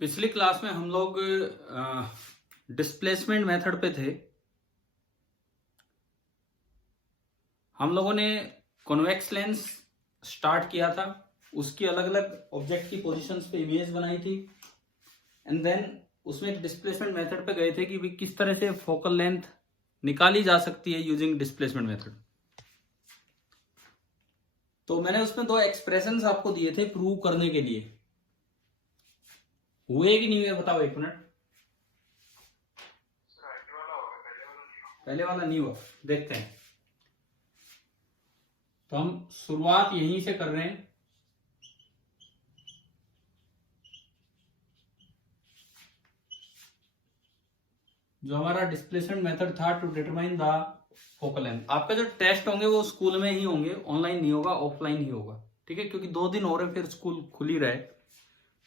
पिछली क्लास में हम लोग डिस्प्लेसमेंट मेथड पे थे। हम लोगों ने कॉन्वेक्स लेंस स्टार्ट किया था, उसकी अलग अलग ऑब्जेक्ट की पोजीशंस पे इमेज बनाई थी एंड देन उसमें डिस्प्लेसमेंट मेथड पे गए थे कि भी किस तरह से फोकल लेंथ निकाली जा सकती है यूजिंग डिस्प्लेसमेंट मेथड। तो मैंने उसमें दो एक्सप्रेशंस आपको दिए थे प्रूव करने के लिए। हुए कि नहीं हुए बताओ एक मिनट। पहले वाला नहीं हुआ, देखते हैं। तो हम शुरुआत यहीं से कर रहे हैं। जो हमारा डिस्प्लेसमेंट मेथड था to determine the focal length. आपका जो टेस्ट होंगे वो स्कूल में ही होंगे, ऑनलाइन नहीं होगा, ऑफलाइन ही होगा, ठीक है। क्योंकि 2 दिन हो रहे फिर स्कूल खुल ही रहे,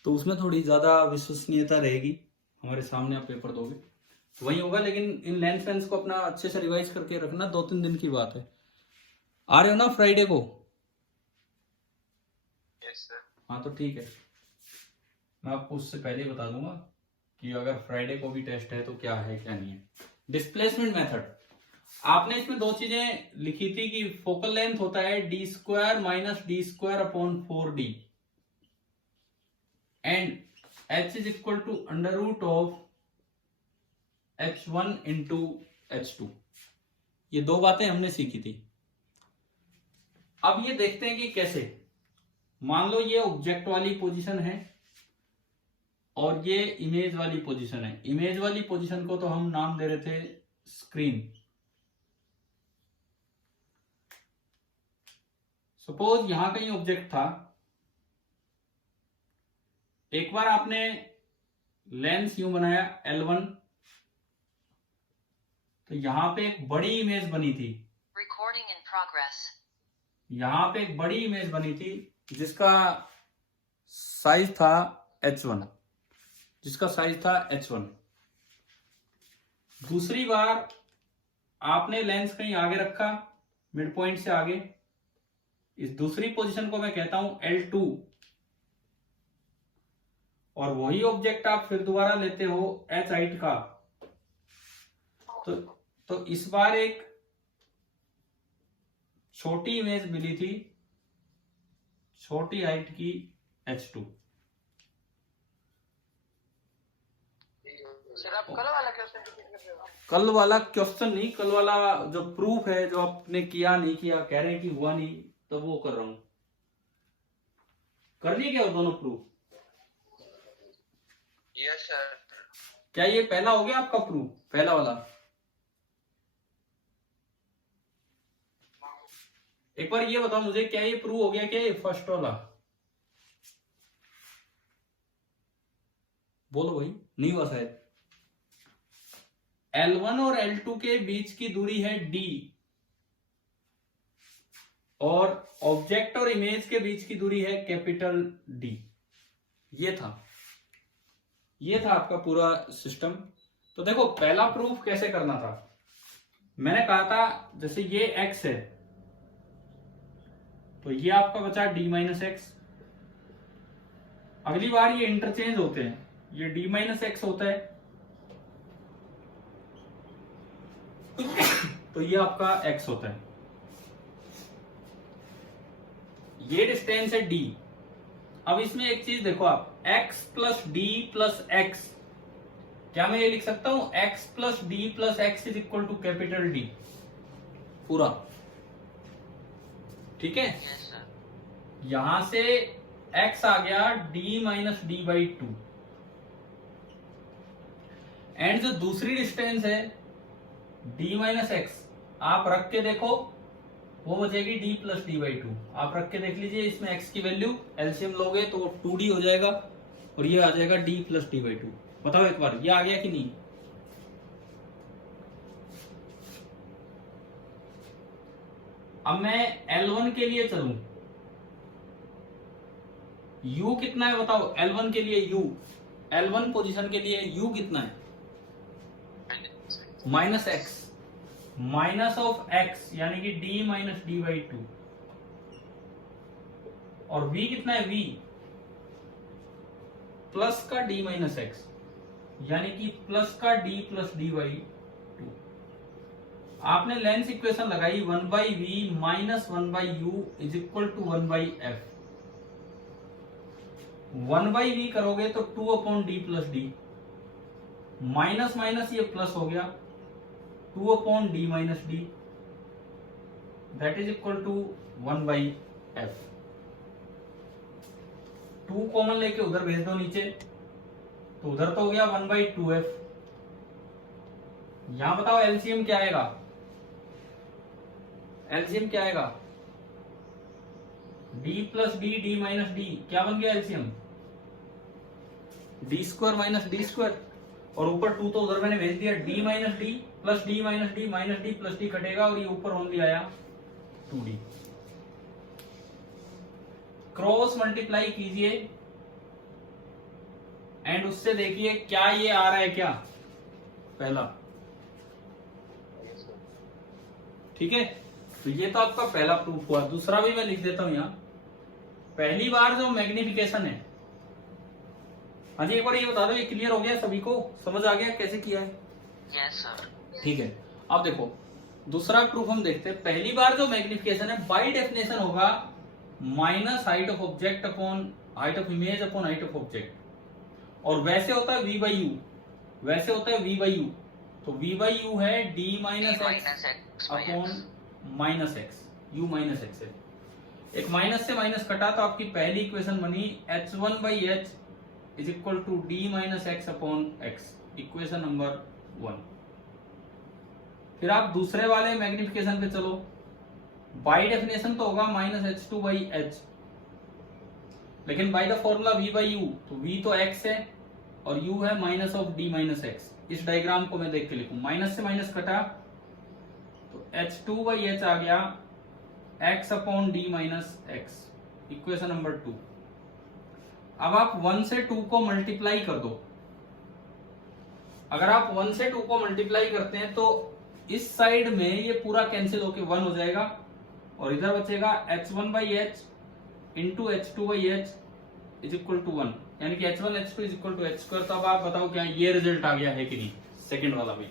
तो उसमें थोड़ी ज्यादा विश्वसनीयता रहेगी। हमारे सामने आप पेपर दोगे तो वही होगा, लेकिन इन लेंथ वेंस को अपना अच्छे से रिवाइज करके रखना। 2-3 दिन की बात है। आ रहे हो ना फ्राइडे को? Yes sir. हाँ तो ठीक है, मैं आपको उससे पहले ही बता दूंगा कि अगर फ्राइडे को भी टेस्ट है तो क्या है क्या नहीं है। डिस्प्लेसमेंट मेथड, आपने इसमें दो चीजें लिखी थी कि फोकल लेंथ होता है d² minus d²/4d and h is equal to under root of h1 into h2। ये दो बातें हमने सीखी थी। अब ये देखते हैं कि कैसे। मान लो ये ऑब्जेक्ट वाली पोजीशन है और ये इमेज वाली पोजीशन है। इमेज वाली पोजीशन को तो हम नाम दे रहे थे स्क्रीन। सपोज यहां कहीं ऑब्जेक्ट था। एक बार आपने लेंस यूं बनाया L1, तो यहां पे एक बड़ी इमेज बनी थी। Recording in progress. यहां पे एक बड़ी इमेज बनी थी जिसका साइज था H1, दूसरी बार आपने लेंस कहीं आगे रखा, मिड पॉइंट से आगे। इस दूसरी पोजीशन को मैं कहता हूं L2, और वही ऑब्जेक्ट आप फिर दोबारा लेते हो H हाइट का। तो इस बार एक छोटी इमेज मिली थी, छोटी हाइट की H2। सर आप कल वाला क्वेश्चन रिपीट कर रहे हो? कल वाला क्वेश्चन नहीं, कल वाला जो प्रूफ है, जो आपने किया नहीं किया, कह रहे हैं कि हुआ नहीं, तो वो कर रहा हूं। कर लिए क्या वो दोनों प्रूफ? Yes sir. क्या ये पहला हो गया आपका प्रूफ, पहला वाला? एक बार ये बताओ मुझे, क्या ये प्रूव हो गया? क्या ये फर्स्ट वाला? बोलो भाई, नहीं हुआ शायद। L1 और L2 के बीच की दूरी है D, और ऑब्जेक्ट और इमेज के बीच की दूरी है कैपिटल D। ये था आपका पूरा सिस्टम। तो देखो पहला प्रूफ कैसे करना था। मैंने कहा था जैसे ये x है, तो ये आपका बचा d-x। अगली बार ये इंटरचेंज होते हैं, ये d-x होता है, तो ये आपका x होता है। ये डिस्टेंस है d। अब इसमें एक चीज देखो आप, x plus D plus X, क्या मैं ये लिख सकता हूं x plus D plus X is equal to capital D पूरा, ठीक है। Yes, sir. यहां से x आ गया d-d/2, एंड जो दूसरी डिस्टेंस है d-x, आप रख के देखो, वो बचेगी d प्लस d/2। आप रख के देख लीजिए, इसमें x की वैल्यू एलसीएम लोगे तो 2d हो जाएगा, और ये आ जाएगा d प्लस d/2। बताओ एक बार, ये आ गया कि नहीं? अब मैं L1 के लिए चलूं, u कितना है बताओ L1 के लिए? u L1 पोजीशन के लिए u कितना है? -x, माइनस ऑफ x यानी कि d-d/2, और v कितना है? v प्लस का d माइनस एक्स, यानी कि प्लस का d प्लस dy 2। आपने लेंस इक्वेशन लगाई 1/v minus 1/u is equal to 1/f। 1/v करोगे तो 2/d plus d, minus minus ये प्लस हो गया 2/d minus d, that is equal to 1/f। 2 common लेके उधर भेज दो नीचे, तो उधर तो हो गया 1/2f। यहां बताओ एलसीएम क्या आएगा, एलसीएम क्या आएगा, d plus D D minus D, क्या बन गया LCM, D square minus D square, और ऊपर 2 तो उधर मैंने भेज दिया, d minus D plus D minus D minus D plus D कटेगा, और ये ऊपर ओनली आया 2d। क्रॉस मल्टीप्लाई कीजिए एंड उससे देखिए क्या ये आ रहा है क्या, पहला, ठीक है। तो ये तो आपका पहला प्रूफ हुआ। दूसरा भी मैं लिख देता हूं यहां, पहली बार जो मैग्निफिकेशन है, हाँ जी एक बार ये बता दो, ये क्लियर हो गया सभी को, समझ आ गया कैसे किया है? Yes, sir. ठीक है। अब देखो दूसरा प्रूफ हम देखते हैं। पहली बार जो मैग्निफिकेशन है बाय डेफिनेशन होगा minus height of object upon height of image upon height of object, और वैसे होता है v बाई यू, वैसे होता है v बाई यू, तो v बाई यू है d minus X upon minus x, you minus x है। एक माइनस से माइनस कटा तो आपकी पहली इक्वेशन बनी h1 by H is equal to D minus X upon X, equation number 1। फिर आप दूसरे वाले मैग्निफिकेशन पे चलो, बाय डेफिनेशन तो होगा माइनस h2 बाई एच, लेकिन by the formula v by you, तो v तो x है और u है minus of d minus x. इस डायग्राम को मैं देख के लिखूं, माइनस से माइनस कटा तो h2 बाई एच आ गया x upon d minus x, equation number 2। अब आप 1 से 2 को मल्टीप्लाई कर दो। अगर आप 1 से 2 को मल्टीप्लाई करते हैं तो इस साइड में ये पूरा कैंसिल होके 1 हो जाएगा, और इधर बचेगा h1 by H into h2 by H is equal to 1, यानी कि h1 h2 is equal to h square. तो अब आप बताओ क्या ये रिजल्ट आ गया है कि नहीं, सेकंड वाला भी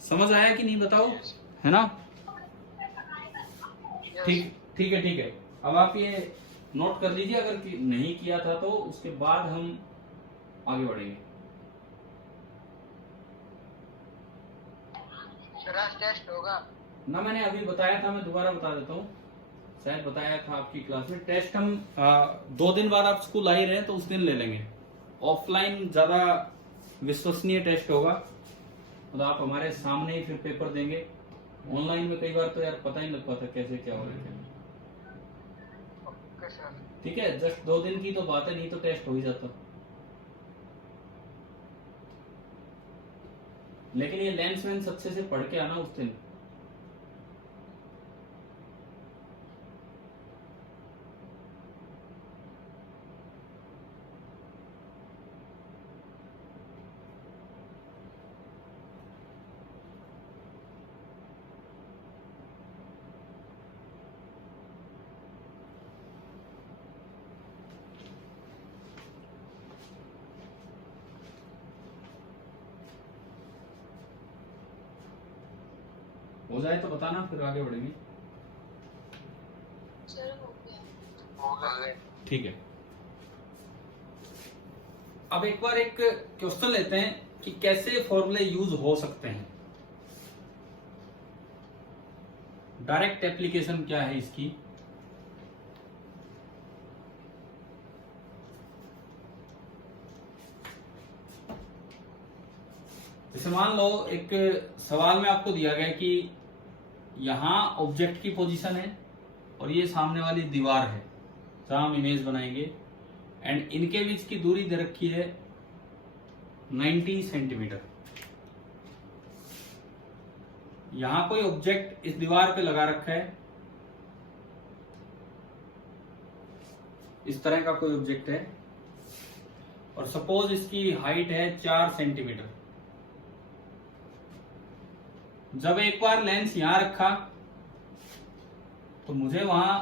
समझ आया कि नहीं बताओ, है ना? ठीक ठीक है, ठीक है। अब आप ये नोट कर लीजिए, अगर नहीं किया था तो उसके बाद हम आगे बढ़ेंगे। टेस्ट होगा ना मैंने अभी बताया था, मैं दोबारा बता देता हूँ, शायद बताया था आपकी क्लास में। टेस्ट हम 2 दिन बाद आप स्कूल आ ही रहे तो उस दिन ले लेंगे। ऑफलाइन ज्यादा विश्वसनीय टेस्ट होगा, तो आप हमारे सामने ही फिर पेपर देंगे। ऑनलाइन में कई बार तो यार पता ही नहीं लग पाता कैसे क्या हो रहे थे। Okay sir. ठीक है, जस्ट 2 दिन की तो बात है, नहीं तो टेस्ट हो ही जाता। लेकिन ये लेंस वेंस अच्छे से पढ़ के आना उस दिन। हो जाए तो बताना, फिर आगे बढ़ेंगे। ठीक है। अब एक बार एक क्वेश्चन लेते हैं कि कैसे फॉर्मूले यूज हो सकते हैं। डायरेक्ट एप्लीकेशन क्या है इसकी। जैसे मान लो एक सवाल में आपको दिया गया कि यहां ऑब्जेक्ट की पोजीशन है और ये सामने वाली दीवार है जहां हम इमेज बनाएंगे, एंड इनके बीच की दूरी दे रखी है 90 सेंटीमीटर। यहां कोई ऑब्जेक्ट इस दीवार पे लगा रखा है, इस तरह का कोई ऑब्जेक्ट है, और सपोज इसकी हाइट है 4 सेंटीमीटर। जब एक बार लेंस यहां रखा तो मुझे वहां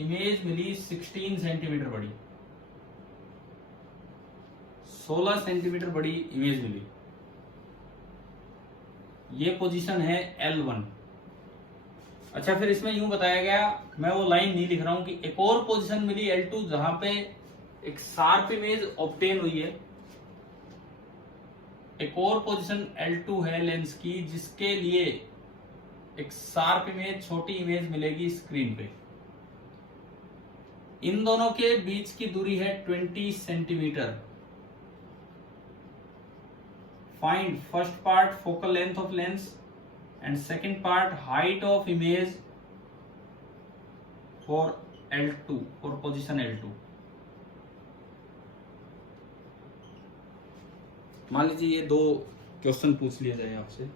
इमेज मिली 16 सेंटीमीटर बड़ी, 16 सेंटीमीटर बड़ी इमेज मिली। ये पोजीशन है L1। अच्छा, फिर इसमें यूं बताया गया, मैं वो लाइन नहीं लिख रहा हूं, कि एक और पोजीशन मिली L2 जहां पे एक शार्प इमेज ऑब्टेन हुई है। एक और पोजीशन L2 है लेंस की, जिसके लिए एक शार्प इमेज, छोटी इमेज मिलेगी स्क्रीन पे। इन दोनों के बीच की दूरी है 20 centimetre. Find first part focal length of lens and second part height of image for L2, for position L2। मान लीजिए ये दो क्वेश्चन पूछ लिया जाए आपसे।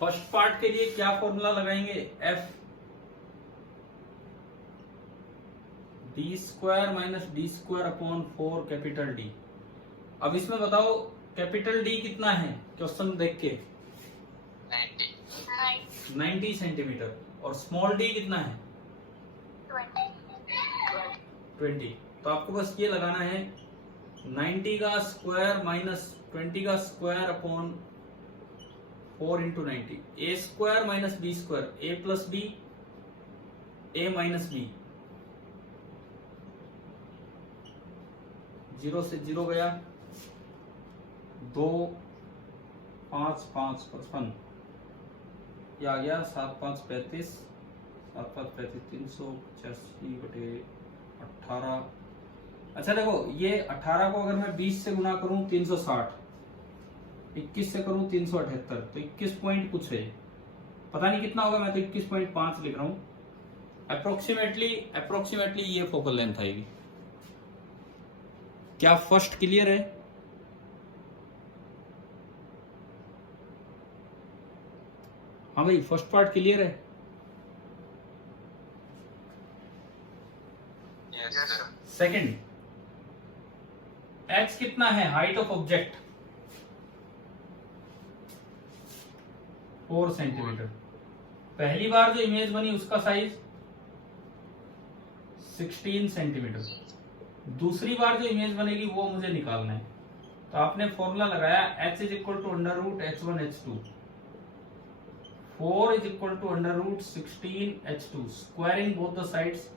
फर्स्ट पार्ट के लिए क्या फॉर्मूला लगाएंगे? F D square minus D square upon 4 capital D. अब इसमें बताओ कैपिटल डी कितना है, क्वेश्चन देख के। 90 सेंटीमीटर। और स्मॉल डी कितना है? 20। तो आपको बस ये लगाना है 90 का स्क्वायर माइनस 20 का स्क्वायर अपॉन 4 इंटू 90। ए स्क्वायर माइनस बी स्क्वायर, ए प्लस बी, ए माइनस बी, 0 से 0 गया, 2 5 5 55, ये आ गया 7 5 35, 7 5 35 385 बटे 18। अच्छा देखो, ये 18 को अगर मैं 20 से गुना करूं 360, 21 से करूं 378, तो 21 पॉइंट कुछ है, पता नहीं कितना होगा, मैं तो 21.5 लिख रहा हूं। अप्रोक्सीमेटली ये फोकल लेंथ आएगी। क्या फर्स्ट क्लियर है? हाँ भाई, फर्स्ट पार्ट क्लियर है? Yes, sir. सेकंड, h कितना है, हाइट ऑफ ऑब्जेक्ट? 4 सेंटीमीटर। पहली बार जो इमेज बनी उसका साइज 16 सेंटीमीटर। दूसरी बार जो इमेज बनेगी वो मुझे निकालना है। तो आपने फॉर्मूला लगाया h is equal to under root h1 h2, 4 is equal to under root 16 h2, squaring both the sides.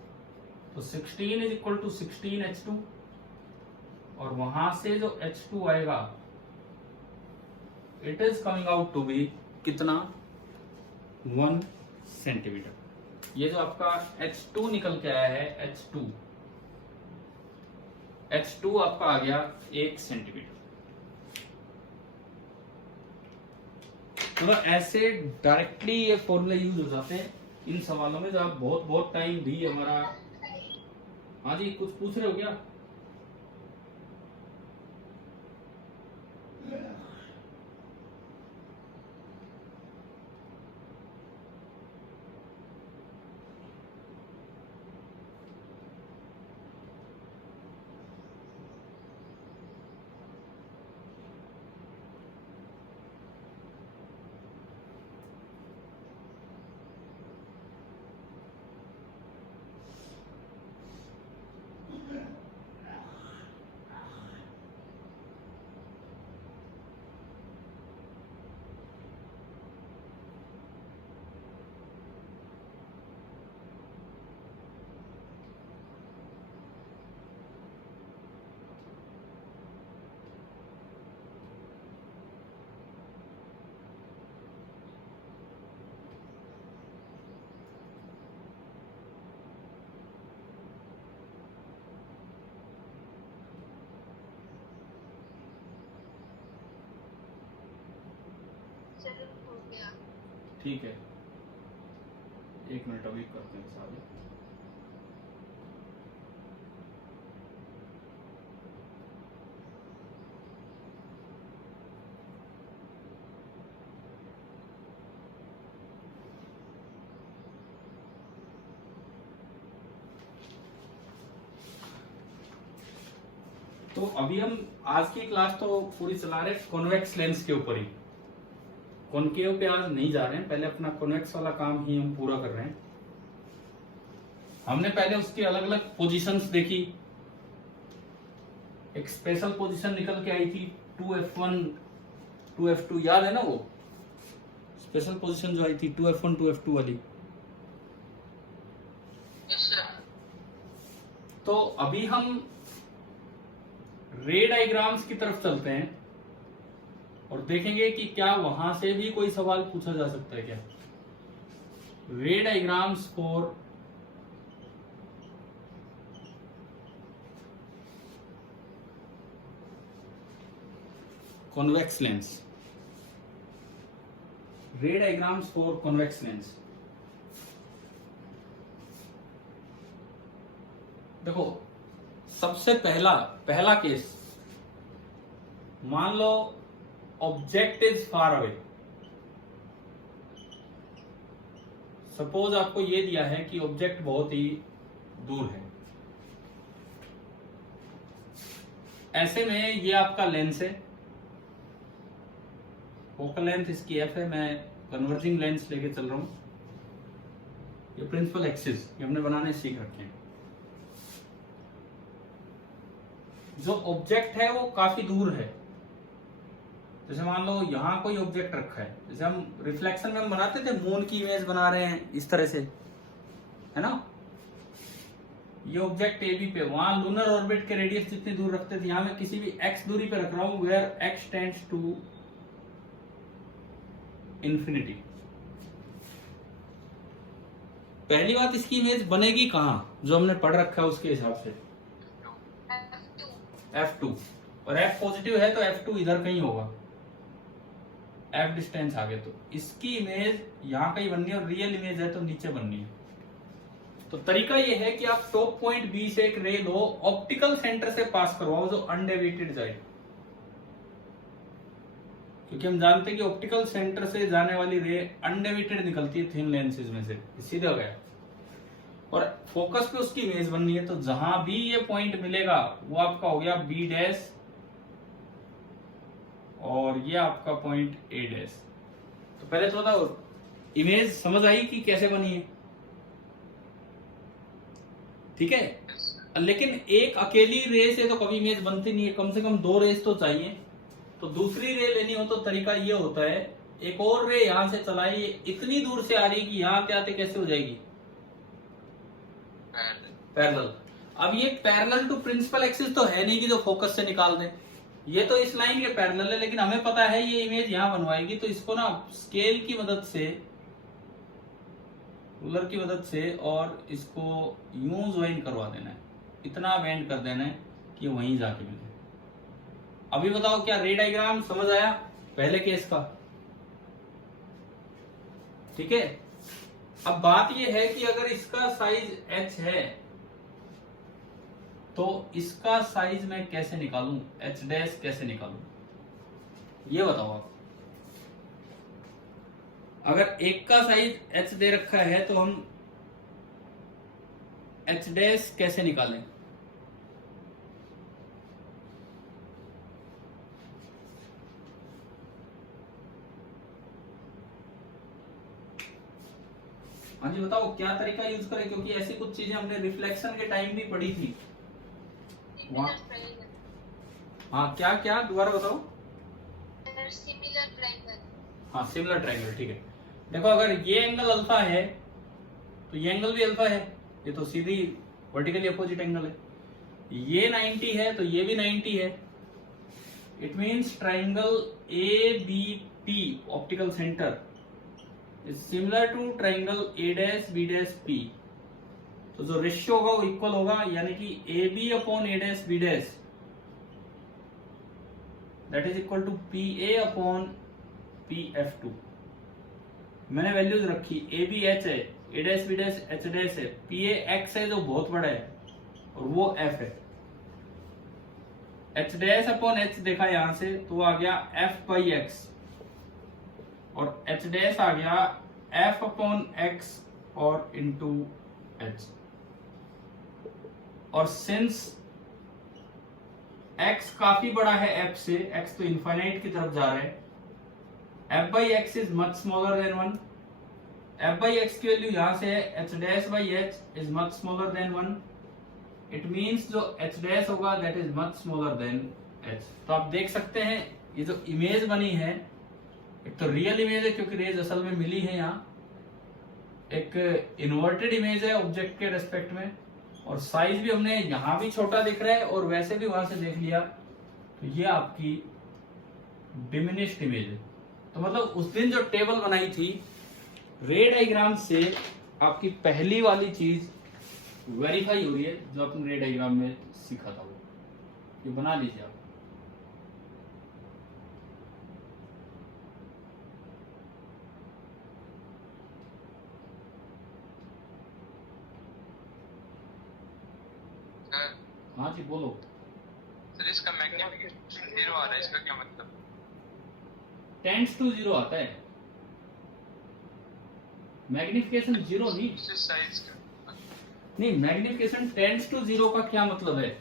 तो 16 इज इक्वल टू 16 h2, और वहां से जो h2 आएगा it is coming out to be कितना? 1 सेंटीमीटर। ये जो आपका h2 निकल के आया है, h2 आपका आ गया 1 सेंटीमीटर। तो ऐसे डायरेक्टली ये फॉर्मूले यूज हो जाते हैं इन सवालों में, जो आप बहुत बहुत टाइम दी हमारा। हाँ जी, कुछ पूछ रहे हो क्या? चलो हो गया। ठीक है, 1 मिनट अभी करते हैं सारे। तो अभी हम आज की क्लास तो पूरी चला रहे कॉन्वेक्स लेंस के ऊपर ही, कॉनकेव पे आज नहीं जा रहे हैं। पहले अपना कॉन्वेक्स वाला काम ही हम पूरा कर रहे हैं। हमने पहले उसकी अलग अलग पोजीशंस देखी। एक स्पेशल पोजीशन निकल के आई थी 2f1 2f2, याद है ना वो स्पेशल पोजीशन जो आई थी 2f1 2f2 वाली। Yes sir. तो अभी हम रे डायग्राम्स की तरफ चलते हैं और देखेंगे कि क्या वहां से भी कोई सवाल पूछा जा सकता है क्या। Ray diagrams for convex lens, ray diagrams for convex lens. देखो सबसे पहला केस, मान लो object is far away. Suppose आपको ये दिया है कि ऑब्जेक्ट बहुत ही दूर है। ऐसे में ये आपका लेंस है, फोकल लेंथ इसकी एफ है, मैं कन्वर्जिंग लेंस लेके चल रहा हूं। ये प्रिंसिपल एक्सिस ये हमने बनाने सीख रखे हैं। जो ऑब्जेक्ट है वो काफी दूर है। जैसे मान लो यहां कोई ऑब्जेक्ट रखा है, जैसे हम रिफ्लेक्शन में हम बनाते थे, मून की इमेज बना रहे हैं इस तरह से, है ना। ये ऑब्जेक्ट ए बी पे, वहां लूनर ऑर्बिट के रेडियस जितनी दूर रखते थे, यहां मैं किसी भी एक्स दूरी पे रख रहा हूं, where X tends to infinity. पहली बात, इसकी इमेज बनेगी कहां, जो हमने पढ़ रखा है उसके हिसाब से F2, और F पॉजिटिव है तो F2 इधर कहीं होगा, F डिस्टेंस आगे। तो इसकी इमेज यहां कहीं बननी है और रियल इमेज है तो नीचे बननी है। तो तरीका ये है कि आप टॉप पॉइंट बी से एक रे लो, ऑप्टिकल सेंटर से पास करवाओ जो अनडेविएटेड जाए, क्योंकि हम जानते हैं कि ऑप्टिकल सेंटर से जाने वाली रे अनडेविएटेड निकलती है थिन लेंसेज में से, सीधे हो गया। और फोकस पे उसकी इमेज बननी है, तो जहां भी ये पॉइंट मिलेगा वो आपका हो गया बी डैश, और ये आपका पॉइंट ए डैश। तो पहले तो बताओ इमेज समझ आई कि कैसे बनी है, ठीक है। लेकिन एक अकेली रे से तो कभी इमेज बनती नहीं है, कम से कम 2 रेस तो चाहिए। तो दूसरी रे लेनी हो तो तरीका ये होता है, एक और रे यहां से चलाई, इतनी दूर से आ रही कि यहां आते आते कैसे हो जाएगी, पैरेलल। अब ये पैरेलल टू प्रिंसिपल एक्सिस तो है नहीं कि जो फोकस से निकाल दे, ये तो इस लाइन के पैरेलल है, लेकिन हमें पता है ये इमेज यहां बनवाएगी। तो इसको ना स्केल की मदद से, रूलर की मदद से, और इसको यूं ज्वाइन करवा देना है, इतना बेंड कर देना है कि वहीं जाके मिले। अभी बताओ क्या रे डायग्राम समझ आया पहले केस का, ठीक है। अब बात ये है कि अगर इसका साइज h है तो इसका साइज मैं कैसे निकालूं, h डैश कैसे निकालूं, ये बताओ आप। अगर एक का साइज h दे रखा है तो हम h डैश कैसे निकालें। हाँ जी बताओ क्या तरीका यूज करें, क्योंकि ऐसी कुछ चीजें हमने रिफ्लेक्शन के टाइम भी पढ़ी थी वहाँ। हाँ क्या क्या दोबारा बताओ। Similar triangle. हाँ सिमिलर ट्रायंगल, ठीक है। देखो अगर ये एंगल अल्फा है तो ये एंगल भी अल्फा है, ये तो सीधी वर्टिकली अपोजिट एंगल है। ये 90 है तो ये भी 90 है। It means triangle ABP optical centre is similar to triangle A dash B dash P। तो जो रेशियो होगा वो इक्वल होगा, यानी कि AB upon A dash B dash that is equal to PA upon PF2। मैंने वैल्यूज रखी, A B H है, A dash B dash H dash है, पी ए एक्स है जो बहुत बड़ा है और वो एफ है। एच डैश अपॉन एच देखा यहां से तो आ गया एफ बाई एक्स और एच डैश आ गया एफ अपॉन एक्स और इंटू एच। और सिंस x काफी बड़ा है f से, x तो इनफाइनाइट की तरफ जा रहा है, f by x is much smaller than 1। f by x की वैल्यू यहां से है h dash by h is much smaller than 1। It means जो h डैश होगा that is much smaller than h। तो आप देख सकते हैं ये जो इमेज बनी है, एक तो रियल इमेज है क्योंकि रेज असल में मिली है यहाँ, एक इन्वर्टेड इमेज है ऑब्जेक्ट के रेस्पेक्ट में, और साइज भी हमने यहां भी छोटा दिख रहा है और वैसे भी वहां से देख लिया, तो ये आपकी डिमिनिश्ड इमेज है। तो मतलब उस दिन जो टेबल बनाई थी रे डायग्राम से, आपकी पहली वाली चीज वेरीफाई हो रही है जो आपने रे डायग्राम में सीखा था, वो ये बना लीजिए आप। सर हाँ जी बोलो। सर इसका मैग्निफिकेशन 0 आ रहा है, इसका क्या मतलब? टेंड्स टू 0 आता है, मैग्निफिकेशन 0 नहीं। साइज का नहीं, मैग्निफिकेशन टेंड्स टू 0 का क्या मतलब है?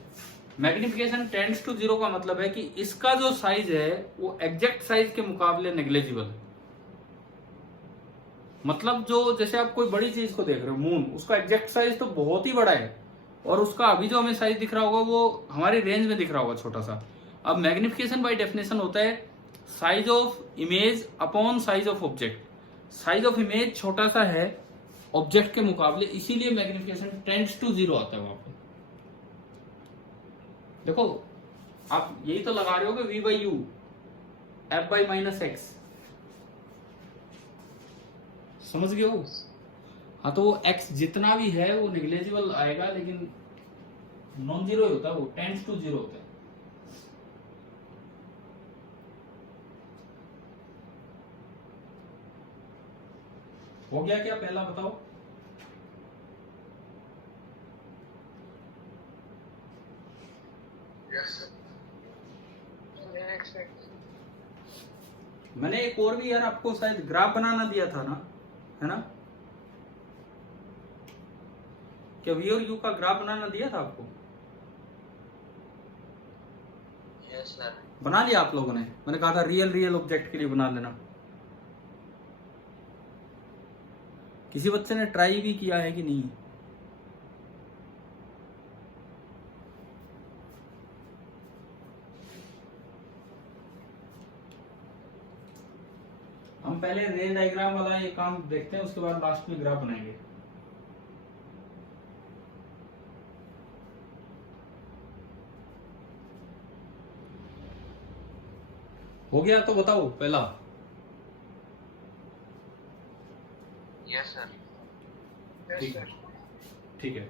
मैग्निफिकेशन टेंड्स टू 0 का मतलब है कि इसका जो साइज है वो एग्जैक्ट साइज के मुकाबले नेग्लेजिबल है। मतलब जो जैसे आप कोई बड़ी चीज को देख रहे हो, मून, उसका एग्जैक्ट साइज तो बहुत ही बड़ा है और उसका अभी जो हमें साइज दिख रहा होगा वो हमारी रेंज में दिख रहा होगा छोटा सा। अब मैग्निफिकेशन बाय डेफिनेशन होता है size of image upon size of object. Size of image छोटा सा है ऑब्जेक्ट के मुकाबले, इसीलिए मैग्निफिकेशन टेंड्स टू 0 आता है वहां पे। देखो आप यही तो लगा रहे हो कि v by U F by minus x, समझ गए हो? हाँ, तो वो x जितना भी है वो निग्लेजिबल आएगा, लेकिन नॉन जीरो ही होता है, वो टेंड्स टू 0 होता है। हो गया क्या? पहला बताओ। Yes sir. मैंने एक और भी यार आपको शायद ग्राफ बनाना दिया था ना, है ना? क्या वी और यू का ग्राफ बनाना दिया था आपको? Yes sir. बना लिया आप लोगों ने? मैंने कहा था रियल ऑब्जेक्ट के लिए बना लेना। किसी बच्चे ने ट्राई भी किया है कि नहीं? हम पहले रे डायग्राम वाला ये काम देखते हैं, उसके बाद लास्ट में ग्राफ बनाएंगे। हो गया तो बताओ पहला। Yes sir. ठीक है, ठीक है।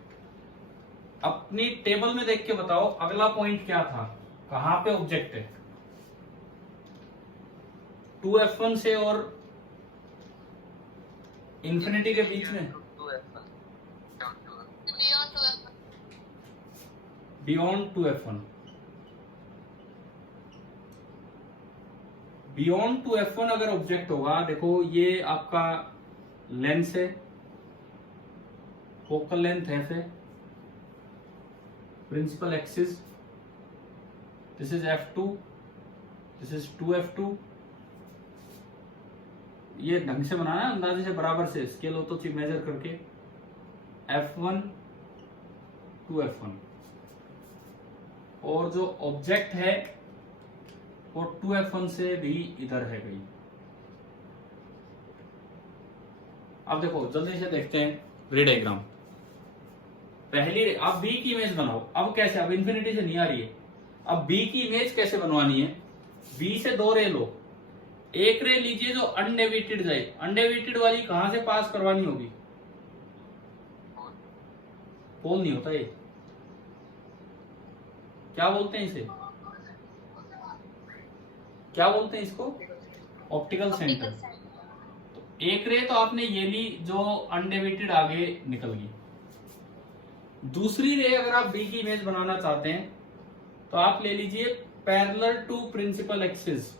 अपनी टेबल में देख के बताओ अगला पॉइंट क्या था, कहां पे ऑब्जेक्ट है? 2f1 से और इंफिनिटी के बीच में, बियॉन्ड 2f1। बियॉन्ड 2f1 अगर ऑब्जेक्ट होगा, देखो ये आपका लेंस है, फोकल लेंथ f है, principal axis, this is f2, this is 2f2। ये ढंग से बनाना है, अंदाजे से बराबर से, स्केल हो तो मेजर करके, f1 2f1। और जो ऑब्जेक्ट है वो 2f1 से भी इधर है कहीं। अब देखो जल्दी से देखते हैं रे डायग्राम। पहली अब बी की इमेज बनाओ। अब कैसे? अब इंफिनिटी से नहीं आ रही है। अब बी की इमेज कैसे बनवानी है? बी से 2 रे लो, एक रे लीजिए जो अनडेविएटेड जाए। अनडेविएटेड वाली कहां से पास करवानी होगी? पोल नहीं होता ये, क्या बोलते हैं इसे? क्या बोलते हैं इसको? Optical centre. Optical centre. तो एक रे तो आपने ये ली जो अनडेविएटेड आगे निकल गई। दूसरी रे अगर आप बी की इमेज बनाना चाहते हैं तो आप ले लीजिए parallel to principal axis.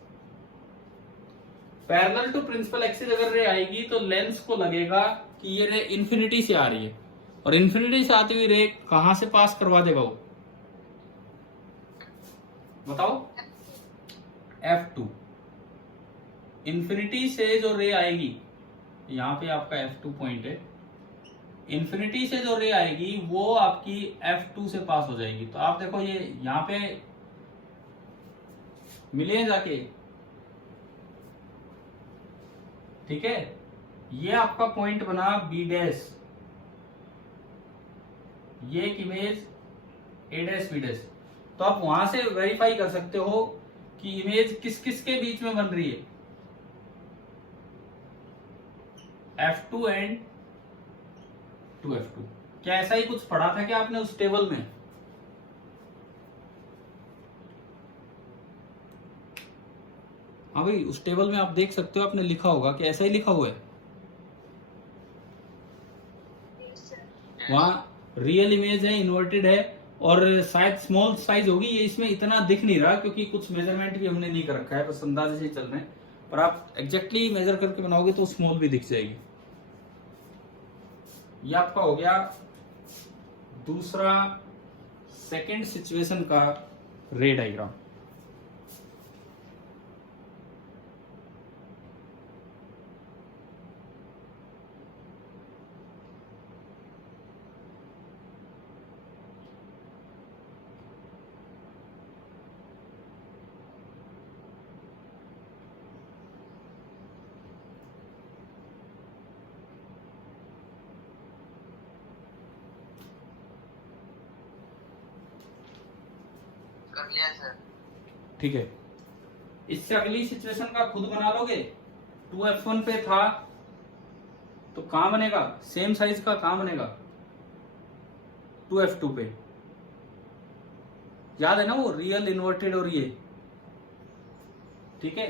Parallel to principal axis अगर रे आएगी तो लेंस को लगेगा कि ये रे इंफिनिटी से आ रही है, और इंफिनिटी से आती हुई रे कहां से पास करवा देगा वो, बताओ? F2। इंफिनिटी से जो रे आएगी, यहां पे आपका F2 पॉइंट है, इंफिनिटी से जो रे आएगी वो आपकी F2 से पास हो जाएगी। तो आप देखो ये यहां पे मिले जाके, ठीक है, ये आपका पॉइंट बना B डैश, ये एक image A dash B dash. तो आप वहां से वेरीफाई कर सकते हो कि इमेज किस किस के बीच में बन रही है, F2 एंड 2F2। क्या ऐसा ही कुछ पढ़ा था क्या आपने उस टेबल में? हाँ भाई, उस टेबल में आप देख सकते हो, आपने लिखा होगा कि ऐसा ही लिखा हुआ है। Yes, sir. वहां रियल इमेज है, इन्वर्टेड है, और शायद स्मॉल साइज होगी, ये इसमें इतना दिख नहीं रहा क्योंकि कुछ मेजरमेंट भी हमने नहीं कर रखा है, बस अंदाजे से ही चल रहे हैं। पर आप एग्जैक्टली मेजर करके बनाओगे तो स्मॉल भी दिख जाएगी। ये आपका हो गया दूसरा सेकंड सिचुएशन का रे डायग्राम। कर लिया सर। ठीक है, इससे अगली सिचुएशन का खुद बना लोगे। 2F1 पे था तो कहां बनेगा, सेम साइज का कहां बनेगा, 2F2 पे। याद है ना वो रियल, इन्वर्टेड और ये, ठीक है।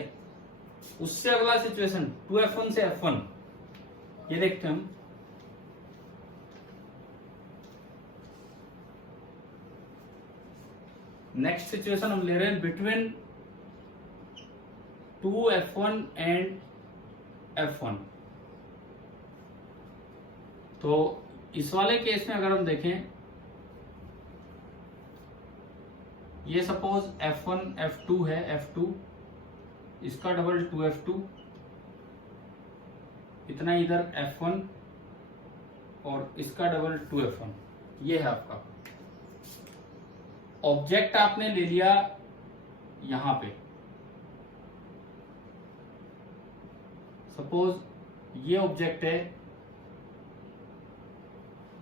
उससे अगला सिचुएशन 2F1 से F1, ये देखते हैं हम। नेक्स्ट सिचुएशन हम ले रहे हैं बिटवीन 2F1 एंड F1। तो इस वाले केस में अगर हम देखें, ये सपोज F1 F2 है, F2 इसका डबल 2F2, इतना इधर F1 और इसका डबल 2F1, ये है आपका ऑब्जेक्ट। आपने ले लिया यहां पे, सपोज ये ऑब्जेक्ट है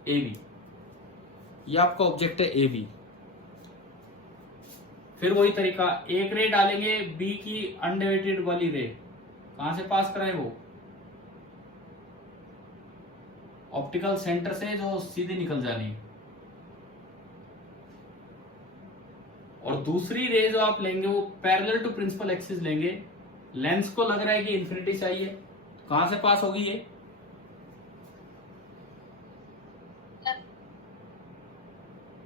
AB, ये आपका ऑब्जेक्ट है AB। फिर वही तरीका, एक रे डालेंगे B की अनडिवाइडेड वाली रे, कहां से पास कराए वो, ऑप्टिकल सेंटर से जो सीधे निकल जानी है। और दूसरी रे जो आप लेंगे वो पैरेलल टू प्रिंसिपल एक्सिस लेंगे, लेंस को लग रहा है कि इंफिनिटी चाहिए, तो कहां से पास होगी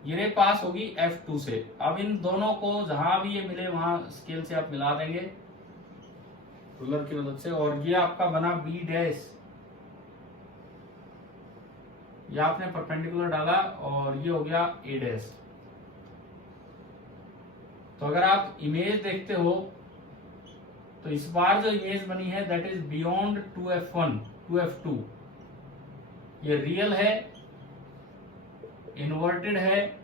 ये रे पास होगी F2 से। अब इन दोनों को जहां भी ये मिले वहां स्केल से आप मिला देंगे रूलर की मदद से, और ये आपका बना B डैश। ये आपने परपेंडिकुलर डाला और ये हो गया A डैश। तो अगर आप इमेज देखते हो तो इस बार जो इमेज बनी है that is beyond 2F1 2F2। ये रियल है, इन्वर्टेड है,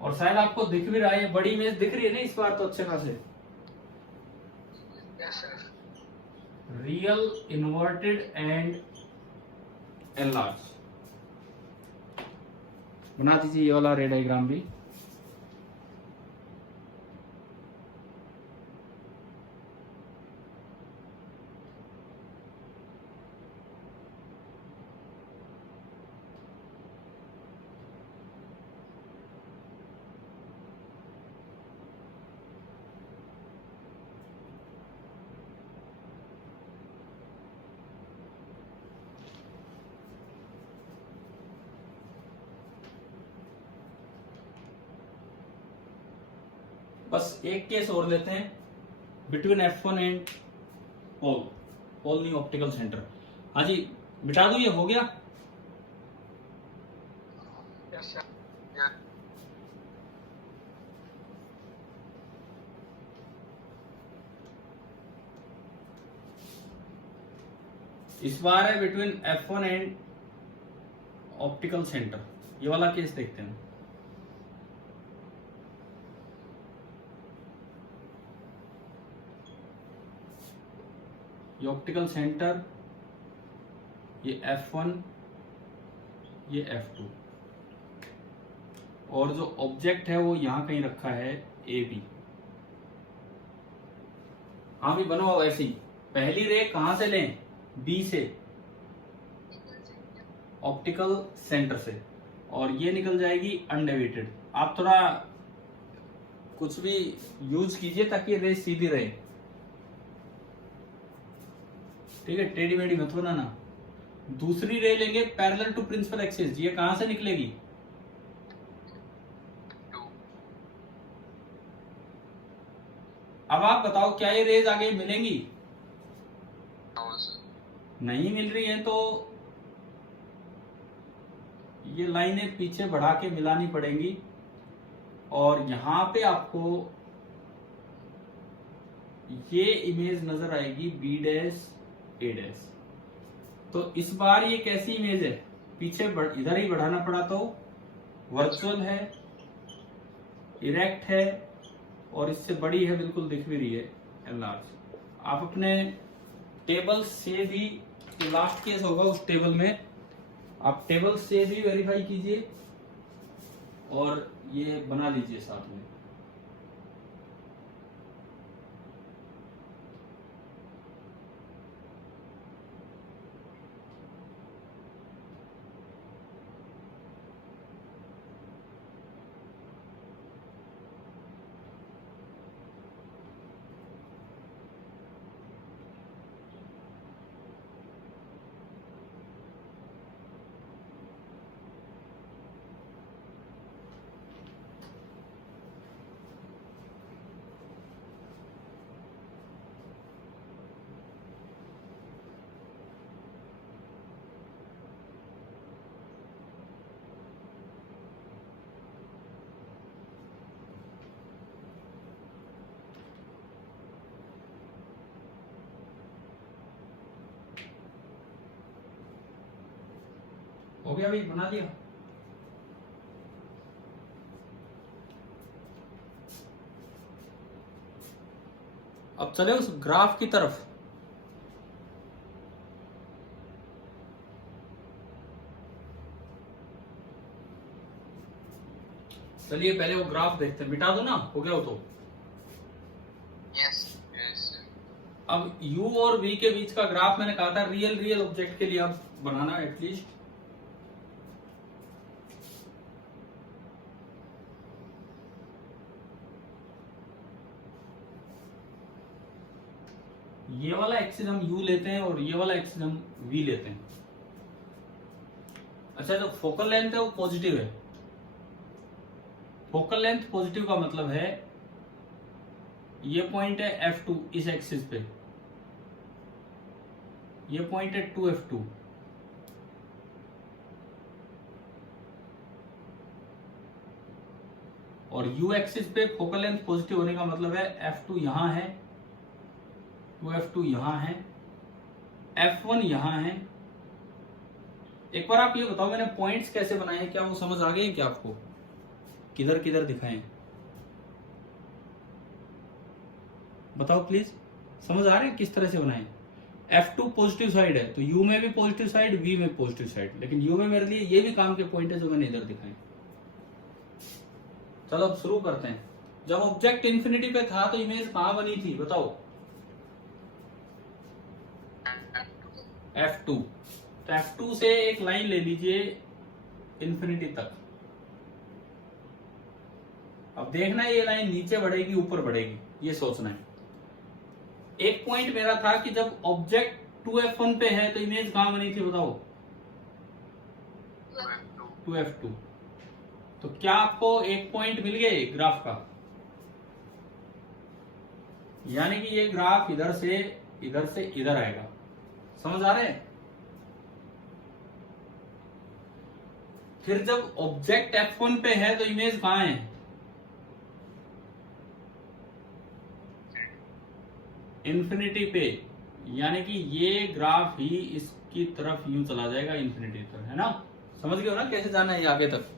और शायद आपको दिख भी रहा है, ये बड़ी इमेज दिख रही है ना इस बार तो अच्छे खासे। Yes sir. Real, inverted and enlarge. बना दीजिए ये वाला रे डायग्राम भी। बस एक केस और लेते हैं, बिटवीन F1 एंड पोल, पोल नहीं ऑप्टिकल सेंटर। हाँ जी बिठा दूं, ये हो गया। Yes, sir. Yeah. इस बार है between F1 and optical centre, ये वाला केस देखते हैं। ये ऑप्टिकल सेंटर, ये F1, ये F2, और जो ऑब्जेक्ट है वो यहां कहीं रखा है AB। हाँ भी बनवाओ ऐसे ही, पहली रे कहां से लें, B से, ऑप्टिकल सेंटर से, और ये निकल जाएगी अनडेविएटेड। आप थोड़ा कुछ भी यूज कीजिए ताकि रे सीधी रहे, ठीक है, टेढ़ी मेढ़ी मत बनाना। दूसरी रे लेंगे पैरेलल टू प्रिंसिपल एक्सिस, ये कहां से निकलेगी, 2. अब आप बताओ क्या ये रेज आगे मिलेंगी, No, sir. नहीं मिल रही है तो ये लाइनें पीछे बढ़ा के मिलानी पड़ेंगी, और यहां पे आपको ये इमेज नजर आएगी B', A'। तो इस बार ये कैसी इमेज है, पीछे इधर ही बढ़ाना पड़ा तो वर्चुअल है, इरेक्ट है, और इससे बड़ी है, बिल्कुल दिख भी रही है एनलार्ज। आप अपने टेबल से भी, लास्ट केस होगा उस टेबल में, आप टेबल से भी वेरीफाई कीजिए और ये बना लीजिए साथ में। हो गया भाई, बना दिया। अब चले उस ग्राफ की तरफ। चलिए पहले वो ग्राफ देखते हैं, मिटा दो ना, हो गया हो तो। Yes. Yes, sir. अब U और V के बीच का ग्राफ मैंने कहा था रियल ऑब्जेक्ट के लिए अब बनाना एटलीस्ट। ये वाला एक्सिस हम U लेते हैं और ये वाला एक्सिस हम V लेते हैं। अच्छा, जो फोकल लेंथ है वो पॉजिटिव है। फोकल लेंथ पॉजिटिव का मतलब है ये पॉइंट है F2 इस एक्सिस पे, ये पॉइंट है 2F2, और U एक्सिस पे फोकल लेंथ पॉजिटिव होने का मतलब है F2 यहां है, 2F2 यहां है, F1 यहां है। एक बार आप ये बताओ मैंने पॉइंट्स कैसे बनाए हैं, क्या वो समझ आ गए क्या आपको, किधर किधर दिखाएं, बताओ प्लीज, समझ आ रहे हैं किस तरह से बनाएं। F2 पॉजिटिव साइड है तो U में भी पॉजिटिव साइड, V में पॉजिटिव साइड, लेकिन U में मेरे लिए ये भी काम के पॉइंट है जो मैंने इधर दिखाए। चलो अब शुरू करते हैं। जब ऑब्जेक्ट इंफिनिटी पे था तो इमेज कहां बनी थी बताओ, F2। तो F2 से एक लाइन ले लीजिए इंफिनिटी तक। अब देखना ये लाइन नीचे बढ़ेगी ऊपर बढ़ेगी, ये सोचना है। एक पॉइंट मेरा था कि जब ऑब्जेक्ट 2F1 पे है तो इमेज कहां बनी थी बताओ, 2F2। तो क्या आपको एक पॉइंट मिल गए ग्राफ का, यानी कि ये ग्राफ इधर से इधर आएगा। समझ आ रहे हैं? फिर जब ऑब्जेक्ट F1 पे है तो इमेज कहां है? इन्फिनिटी पे, यानी कि ये ग्राफ ही इसकी तरफ यूं चला जाएगा इन्फिनिटी तरफ, है ना? समझ गए हो ना कैसे जाना है ये आगे तक?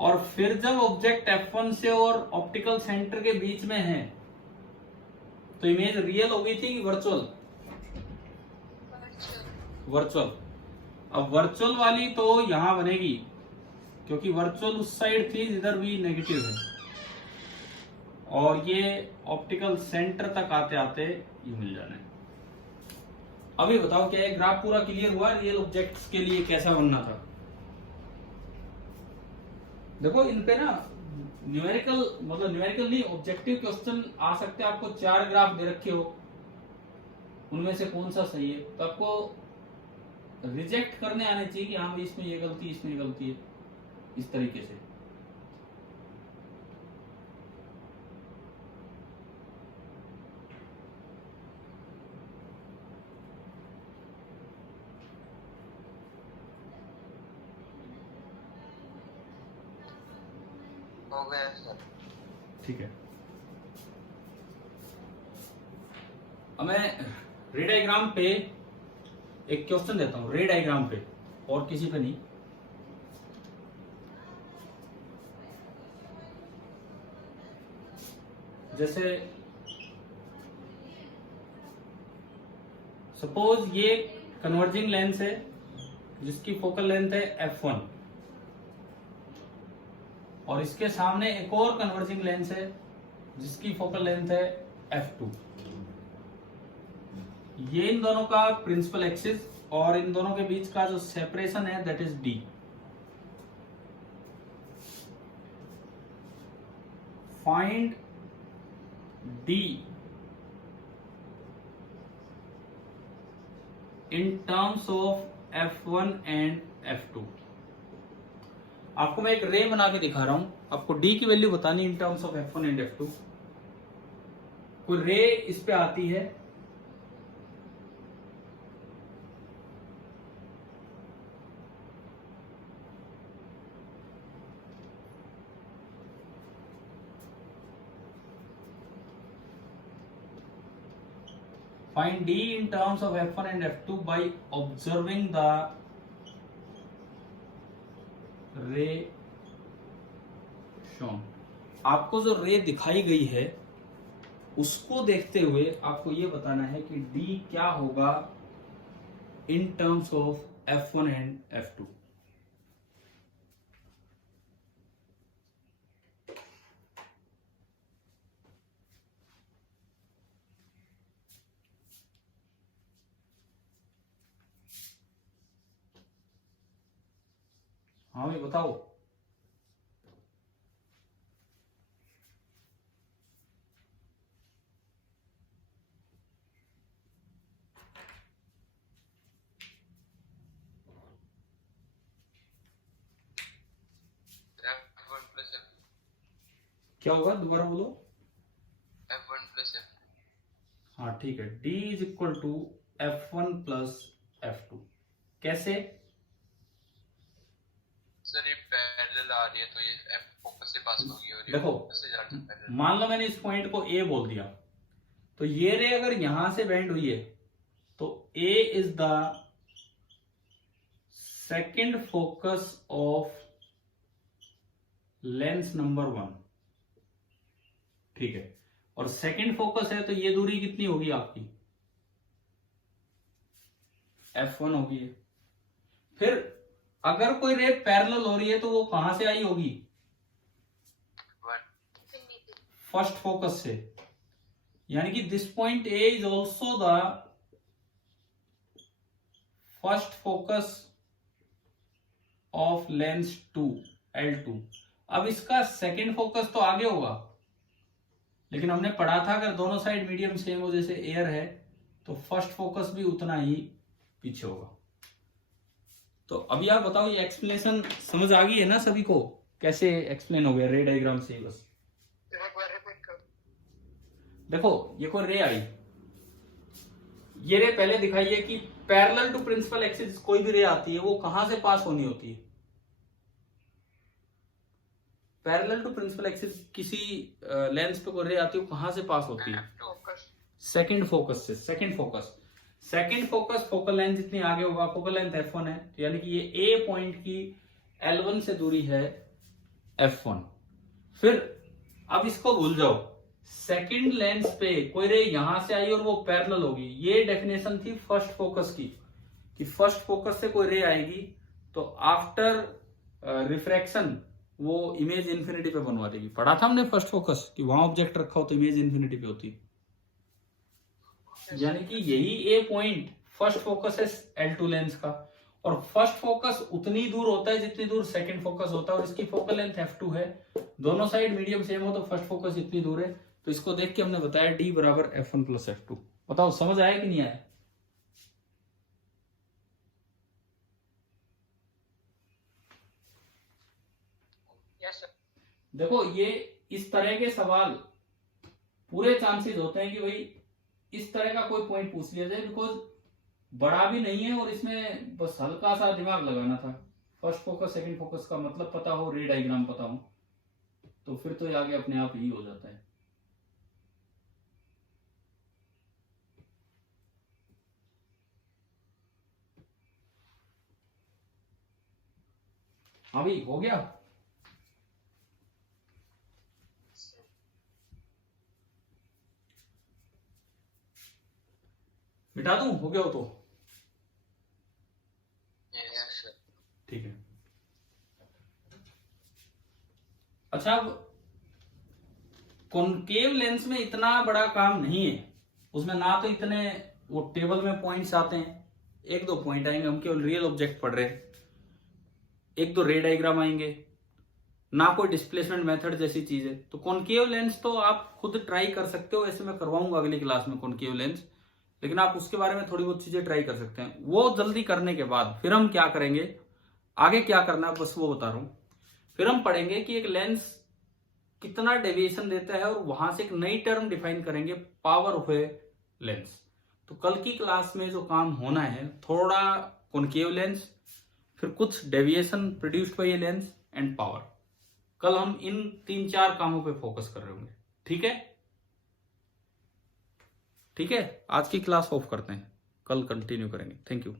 और फिर जब ऑब्जेक्ट F1 से और ऑप्टिकल सेंटर के बीच में है तो इमेज रियल हो गई थी कि वर्चुअल? वर्चुअल। अब वर्चुअल वाली तो यहां बनेगी क्योंकि वर्चुअल उस साइड थी जिधर भी नेगेटिव है, और ये ऑप्टिकल सेंटर तक आते आते ये मिल जाना है। अभी बताओ क्या ये ग्राफ पूरा क्लियर हुआ रियल ऑब्जेक्ट्स के लिए कैसा बनना था? देखो इन पे ना न्यूमेरिकल नहीं, ऑब्जेक्टिव क्वेश्चन आ सकते हैं। आपको 4 ग्राफ दे रखे हो, उनमें से कौन सा सही है, तो आपको रिजेक्ट करने आने चाहिए कि हाँ भाई इसमें ये गलती, इसमें ये गलती है, इस तरीके से। हो गया सर। ठीक है, अब मैं रे डायग्राम पे एक क्वेश्चन देता हूं, रे डायग्राम पे, और किसी पे नहीं। जैसे सपोज ये कन्वर्जिंग लेंस है जिसकी फोकल लेंथ है F1, और इसके सामने एक और कन्वर्जिंग लेंस है जिसकी फोकल लेंथ है F2। ये इन दोनों का प्रिंसिपल एक्सिस, और इन दोनों के बीच का जो सेपरेशन है that is D। Find D in terms of F1 and F2। आपको मैं एक रे बना के दिखा रहा हूं, आपको D की वैल्यू बतानी in terms of F1 and F2। कोई रे इस पे आती है, find D in terms of F1 and F2 by observing the ray shown। आपको जो रे दिखाई गई है उसको देखते हुए आपको ये बताना है कि D क्या होगा in terms of F1 and F2। हाँ भाई बताओ। F1 plus F, क्या होगा दोबारा बोलो। F1 plus F। हाँ ठीक है, D is equal to F1 plus F2। कैसे? सर ये पैरेलल आ रही है तो ये F फोकस से पास होगी, और ये देखो, फोकस से जाकर पैरेलल। मान लो मैंने इस पॉइंट को A बोल दिया, तो ये रे अगर यहां से बेंड हुई है तो A is the second focus of lens number 1। ठीक है, और सेकेंड फोकस है तो ये दूरी कितनी होगी आपकी? F1 होगी। फिर अगर कोई रे पैरेलल हो रही है तो वो कहां से आई होगी? फर्स्ट फोकस से, यानी कि this point A is also the first focus of lens 2 L2। अब इसका सेकेंड फोकस तो आगे होगा, लेकिन हमने पढ़ा था अगर दोनों साइड मीडियम सेम हो, जैसे एयर है, तो फर्स्ट फोकस भी उतना ही पीछे होगा। तो अभी आप बताओ ये एक्सप्लेनेशन समझ आ गई है ना सभी को? कैसे एक्सप्लेन हो गया रे डायग्राम से ही बस। एक बार रिपीट कर। देखो ये कोई रे आई, ये रे पहले दिखाइए कि पैरेलल टू प्रिंसिपल एक्सिस कोई भी रे आती है वो कहां से पास होनी होती है। पैरेलल टू प्रिंसिपल एक्सिस किसी लेंस पे कोई रे आती है वो कहां से पास होती है? फोकस। सेकंड फोकस से। सेकंड फोकस फोकल लेंथ जितनी आगे होगा, फोकल लेंथ f1 है, यानी कि ये a पॉइंट की L1 से दूरी है f1। फिर अब इसको भूल जाओ, सेकंड लेंस पे कोई रे यहां से आई और वो पैरेलल होगी। ये डेफिनेशन थी फर्स्ट फोकस की, कि फर्स्ट फोकस से कोई रे आएगी तो आफ्टर रिफ्रैक्शन वो इमेज इन्फिनिटी पे बनवा देगी। पढ़ा था हमने फर्स्ट फोकस कि वहां ऑब्जेक्ट रखा हो तो इमेज इन्फिनिटी पे होती है। यानी कि यही ए पॉइंट फर्स्ट फोकस है L2 लेंस का, और फर्स्ट फोकस उतनी दूर होता है जितनी दूर सेकंड फोकस होता है, और इसकी फोकल लेंथ f2 है। दोनों साइड मीडियम सेम हो तो फर्स्ट फोकस इतनी दूर है। तो इसको देख के हमने बताया d बराबर f1 प्लस f2। बताओ समझ आया कि नहीं आया? Yes sir. देखो ये इस तरह के सवाल पूरे चांसेस होते हैं कि भाई इस तरह का कोई पॉइंट पूछ लिया जाए, बिकॉज बड़ा भी नहीं है और इसमें बस हल्का सा दिमाग लगाना था। फर्स्ट फोकस सेकंड फोकस का मतलब पता हो, रे डायग्राम पता हो, तो फिर तो ये आगे अपने आप ही हो जाता है। अभी हो गया? मिटा दूं? हो गया हो तो यस सर। ठीक है। अच्छा, अब कॉनकेव लेंस में इतना बड़ा काम नहीं है, उसमें ना तो इतने वो टेबल में पॉइंट्स आते हैं, एक दो पॉइंट आएंगे, हम केवल रियल ऑब्जेक्ट पढ़ रहे हैं, एक दो रे डायग्राम आएंगे, ना कोई डिस्प्लेसमेंट मेथड जैसी चीज है। तो कॉनकेव लेंस तो आप खुद ट्राई कर सकते हो, ऐसे मैं करवाऊंगा अगली क्लास में कॉनकेव लेंस, लेकिन आप उसके बारे में थोड़ी बहुत चीजें ट्राई कर सकते हैं। वो जल्दी करने के बाद फिर हम क्या करेंगे, आगे क्या करना है बस वो बता रहा हूं। फिर हम पढ़ेंगे कि एक लेंस कितना डेविएशन देता है और वहां से एक नई टर्म डिफाइन करेंगे, पावर ऑफ ए लेंस। तो कल की क्लास में जो काम होना है, थोड़ा कॉनकेव लेंस, फिर कुछ deviation produced by a lens and power. कल हम इन 3-4 कामों पे फोकस कर रहे होंगे। ठीक है? ठीक है, आज की क्लास ऑफ करते हैं, कल कंटिन्यू करेंगे। Thank you.